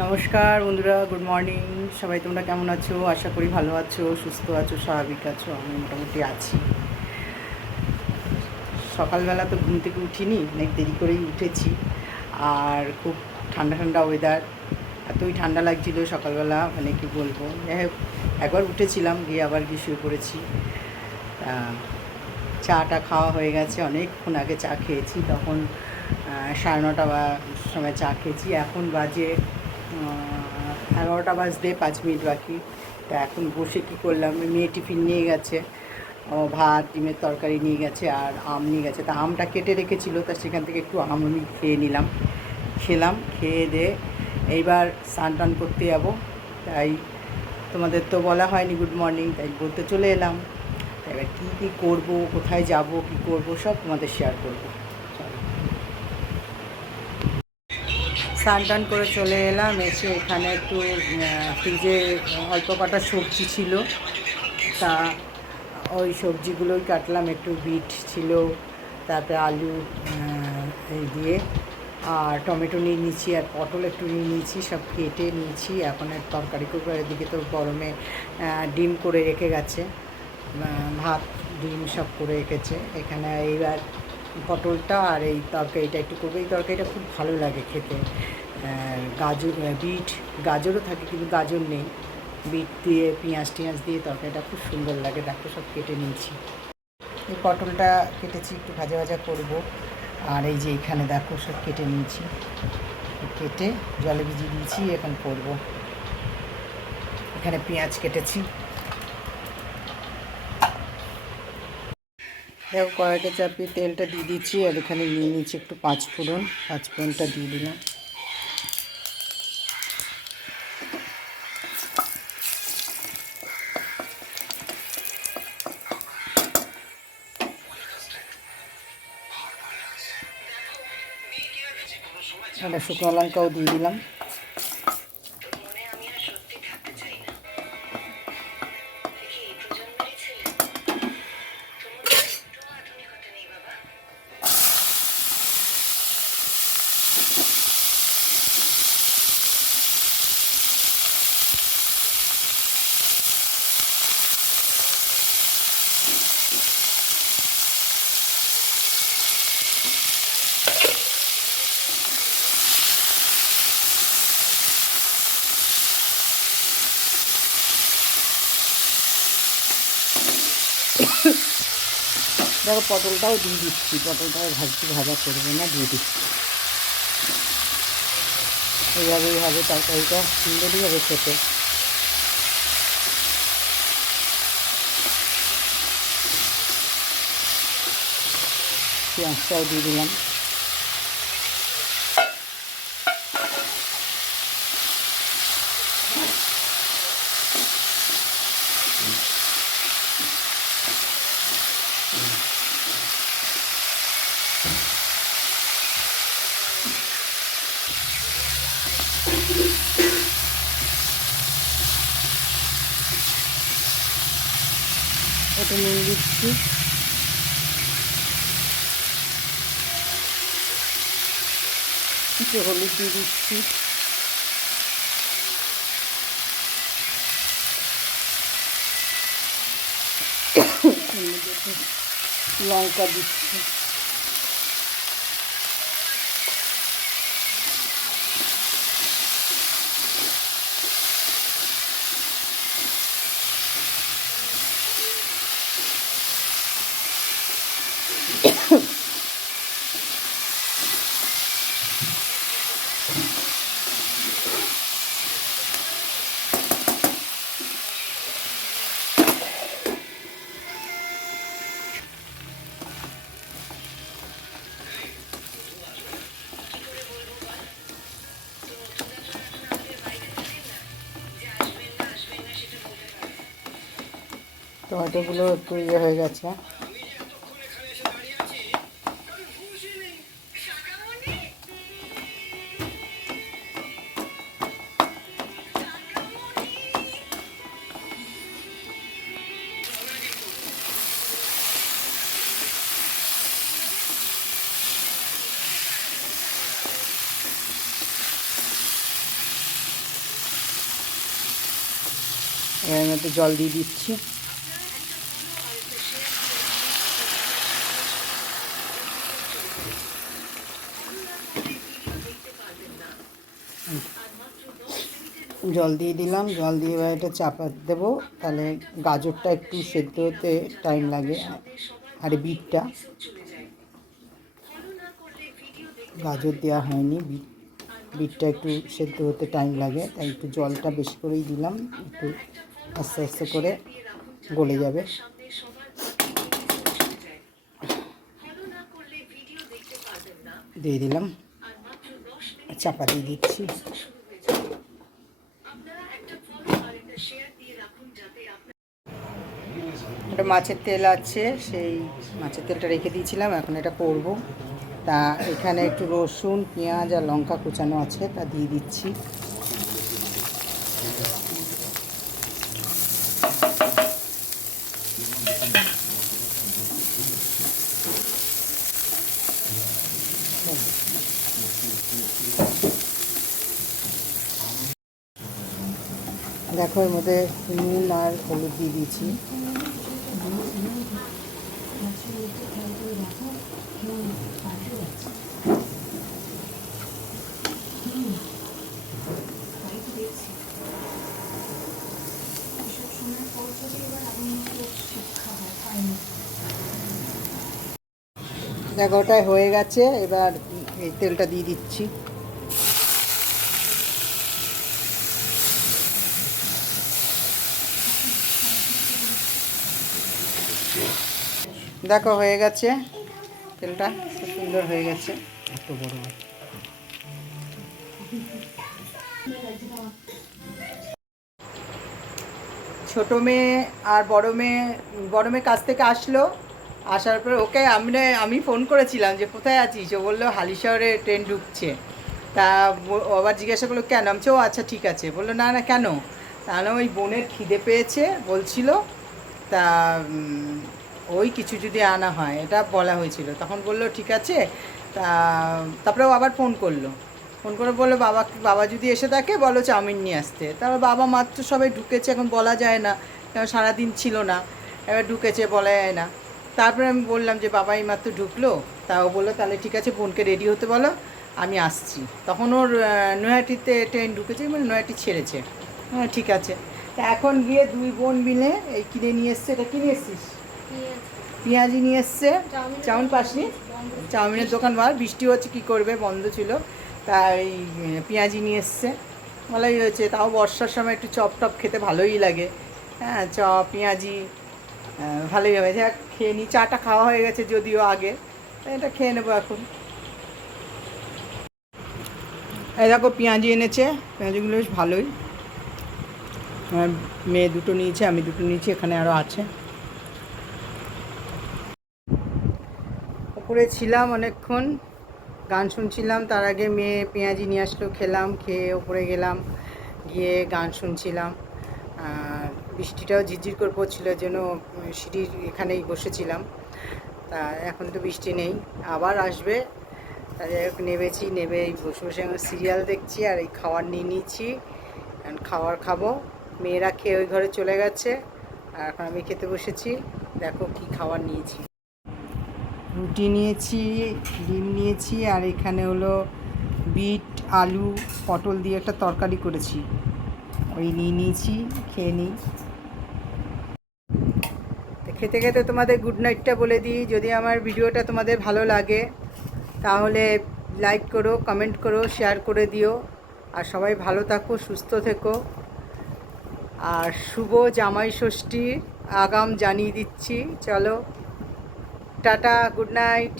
নমস্কার বন্ধুরা good morning সবাই তোমরা কেমন আছো? আশা করি ভালো আছো, সুস্থ আছো, স্বাভাবিক আছো, আমি মোটামুটি আছি। সকালবেলা তো ঘুম থেকে উঠিনি, অনেক দেরি করেই উঠেছি। আর খুব ঠান্ডা ঠান্ডা ওয়েদার এতই ঠান্ডা লাগছিল সকালবেলা মানে কি বলব? যাই হোক একবার উঠেছিলাম, গিয়ে আবার গিয়ে শুয়ে পড়েছি। চাটা খাওয়া হয়ে গেছে, অনেকক্ষণ আগে চা খেয়েছি, তখন সাড়ে নটা বা সময় চা খেয়েছি। এখন বাজে এগারোটা বাজতে পাঁচ মিনিট বাকি। তা এখন বসে কী করলাম? মেয়ে টিফিন নিয়ে গেছে ভাত, ডিমের তরকারি নিয়ে গেছে আর আম নিয়ে গেছে। তা আমটা কেটে রেখেছিল, তা সেখান থেকে একটু আম আমি খেয়ে নিলাম। খেলাম, খেয়ে দিয়ে এইবার স্নান টান করতে যাব। তাই তোমাদের তো বলা হয়নি গুড মর্নিং তাই বলতে চলে এলাম। এবার কী কী করব, কোথায় যাব, কী করব, সব তোমাদের শেয়ার করব চলো। স্নান টান করে চলে এলাম, এসে এখানে একটু ফ্রিজে অল্প কটা সবজি ছিল। তা ওই সবজিগুলোই কাটলাম, একটু বিট ছিল, তারপরে আলু এই দিয়ে। আর টমেটো নিয়ে নিয়েছি, আর পটল একটু নিয়ে নিয়েছি, সব কেটে নিয়েছি। এখন আর তরকারি করব এদিকে তো গরমে ডিম করে রেখে গেছে। ভাত, ডিম সব করে রেখেছে। এখানে এইবার পটলটা আর এই তরকারিটা একটু করব। এই তরকারিটা খুব ভালো লাগে খেতে। গাজর বিট, গাজরও থাকে কিন্তু গাজর নেই। বিট দিয়ে, পেঁয়াজ টিয়াজ দিয়ে তরকারিটা খুব সুন্দর লাগে। দেখো সব কেটে নিয়েছি। এই পটলটা কেটেছি, একটু ভাজা ভাজা করব। আর এই যে এখানে দেখো সব কেটে নিয়েছি। কেটে জলে ভিজিয়ে দিয়েছি, এখন করব। এখানে পেঁয়াজ কেটেছি। দেখো কড়াইতে চাপিয়ে তেলটা দিয়ে দিচ্ছি আর এখানে নিয়ে নিচ্ছি একটু পাঁচ ফোড়ন। পাঁচ ফোড়নটা দিয়ে দিলাম। একটা শুকনো লঙ্কাও দিয়ে দিলাম। দেখো, পটলটাও দিয়ে দিচ্ছি। পটলটাও ভাজছি, ভাজা করবে না, দিয়ে দিচ্ছি। এইভাবেই হবে তরকারিটা সুন্দরই হবে খেতে। পেঁয়াজটাও দিয়ে দিলাম। ওটা নুন দিচ্ছি কিছু হলুদ দিয়ে দিচ্ছি। লঙ্কা দিচ্ছি। টমেটোগুলো একটু ইয়ে হয়ে গেছে। এর মধ্যে জল দিয়ে দিচ্ছি। জল দিয়ে দিলাম। জল দিয়ে এবার এটা চাপা দেবো। তাহলে গাজরটা একটু সেদ্ধ হতে টাইম লাগে, আর বিটটা। গাজর দেওয়া হয়নি, বিট, বিটটা একটু সেদ্ধ হতে টাইম লাগে, তাই একটু জলটা বেশি করেই দিলাম। একটু আস্তে আস্তে করে গলে যাবে। দিয়ে দিলাম। চাপা দিয়ে দিচ্ছি। একটা মাছের তেল আছে, সেই মাছের তেলটা রেখে দিয়েছিলাম, এখন এটা করব। তা এখানে একটু রসুন, পেঁয়াজ আর লঙ্কা কুচানো আছে, তা দিয়ে দিচ্ছি। দেখো এর মধ্যে নুন আর হলুদ দিয়ে দিয়েছি। দেখো ওটাই হয়ে গেছে এবার এই তেলটা দিয়ে দিচ্ছি। দেখো হয়ে গেছে তেলটা খুব সুন্দর হয়ে গেছে। এত বড়। ছোট মেয়ে আর বড় মেয়ে বড় মেয়ে কাছ থেকে আসলো। আসার পর ওকে আমি আমি ফোন করেছিলাম যে, কোথায় আছিস? ও বলল হালিশহরে ট্রেন ঢুকছে। তা আবার জিজ্ঞাসা করল, কেন? আমি ও আচ্ছা ঠিক আছে। বলল, না না, কেন? তাহলে ওই বোনের খিদে পেয়েছে বলছিল। তা ওই কিছু যদি আনা হয়, এটা বলা হয়েছিল। তখন বলল, ঠিক আছে। তা, তারপরে ও আবার ফোন করল। ফোন করে বলল, বাবা বাবা যদি এসে থাকে, বলো চাউমিন নিয়ে আসতে। তারপর বাবা মাত্র সবাই ঢুকেছে, এখন বলা যায় না। কারণ সারাদিন ছিল না। এবার ঢুকেছে বলা যায় না। তারপরে আমি বললাম যে বাবা এই মাত্র ঢুকলো তা ও বলল তাহলে ঠিক আছে বোনকে রেডি হতে বলো আমি আসছি। তখন ওর আহ, নৈহাটিতে ট্রেন ঢুকেছে মানে নৈহাটি ছেড়েছে। হ্যাঁ ঠিক আছে। তা এখন গিয়ে দুই বোন মিলে এই কিনে নিয়ে এসছে এটা কিনে এসছিস? পেঁয়াজি নিয়ে এসছে। চাউমিন পাসনি? চাউমিনের দোকান বার বৃষ্টি হচ্ছে কি করবে বন্ধ ছিল। তাই উম, পেঁয়াজি নিয়ে এসছে। ভালোই হয়েছে তাও বর্ষার সময় একটু চপ টপ খেতে ভালোই লাগে। হ্যাঁ চপ পেঁয়াজি ভালোই হবে। যাক, খেয়ে নিই চাটা খাওয়া হয়ে গেছে যদিও আগে। এটা খেয়ে নেব এখন। এই দেখো, পেঁয়াজি এনেছে। পেঁয়াজিগুলো বেশ ভালোই। আমার মেয়ে দুটো নিয়েছে, আমি দুটো নিয়েছি, এখানে আরও আছে। উপরে ছিলাম অনেকক্ষণ। গান শুনছিলাম, তার আগে মেয়ে পেঁয়াজি নিয়ে আসলো, খেলাম, খেয়ে ওপরে গেলাম, গিয়ে গান শুনছিলাম। বৃষ্টিটাও ঝিরঝির করে পড়ছিল যেন সিঁড়ির এখানেই বসেছিলাম। তা এখন তো বৃষ্টি নেই, আবার আসবে। তা যাই হোক নেবেছি নেবে এই বসে বসে এখন সিরিয়াল দেখছি আর এই খাবার নিয়ে নিয়েছি এখন খাবার খাব। মেয়েরা খেয়ে ওই ঘরে চলে গেছে, আর এখন আমি খেতে বসেছি। দেখো কি খাবার নিয়েছি। রুটি নিয়েছি, ডিম নিয়েছি, আর এখানে হলো বিট, আলু, পটল দিয়ে একটা তরকারি করেছি। ওই নিয়ে নিয়েছি, খেয়ে নিই। খেতে খেতে তোমাদের গুড নাইটটা বলে দিই। যদি আমার ভিডিওটা তোমাদের ভালো লাগে, তাহলে লাইক করো কমেন্ট করো শেয়ার করে দিও। আর সবাই ভালো থাকো, সুস্থ থেকো। আর শুভ জামাই ষষ্ঠী আগাম জানিয়ে দিচ্ছি। চলো, টাটা গুড নাইট